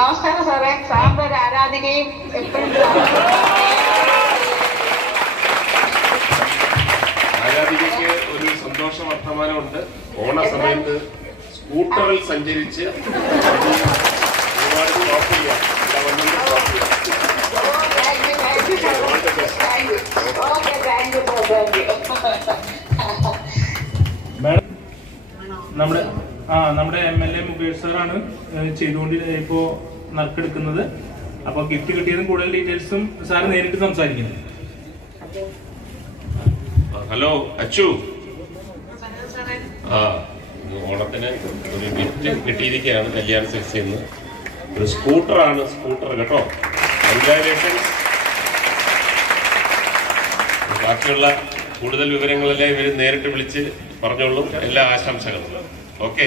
നമസ്കാരം സാറേ. സാറിന്റെ ഒരു ആരാധികയും എപ്പോഴും ആരാധികയ്ക്ക് ഒരു സന്തോഷ വർത്തമാനമുണ്ട്. ഓണ സമയത്ത് സ്കൂട്ടറിൽ സഞ്ചരിച്ച് ഒരുപാട് ഷോപ്പ് ചെയ്യാം. നമ്മുടെ MLA മുകേഷ് സാറാണ് ഇപ്പോ നറുക്കെടുക്കുന്നത്. അപ്പൊ ഗിഫ്റ്റ് കിട്ടിയതും കൂടുതൽ ഡീറ്റെയിൽസും സാറ് നേരിട്ട് സംസാരിക്കുന്നത്. ഹലോ അച്ചു, ഓണത്തിന് ഒരു ഗിഫ്റ്റ് കിട്ടിയിരിക്കുകയാണ് കല്യാൺ സിൽക്സിൽ നിന്ന്. ഒരു സ്കൂട്ടറാണ്. സ്കൂട്ടർ കേട്ടോ. കൺഗ്രാജുലേഷൻസ്. ബാക്കിയുള്ള കൂടുതൽ വിവരങ്ങളെല്ലാം ഇവർ നേരിട്ട് വിളിച്ച് പറഞ്ഞോളും. എല്ലാ ആശംസകളും. ഓക്കെ.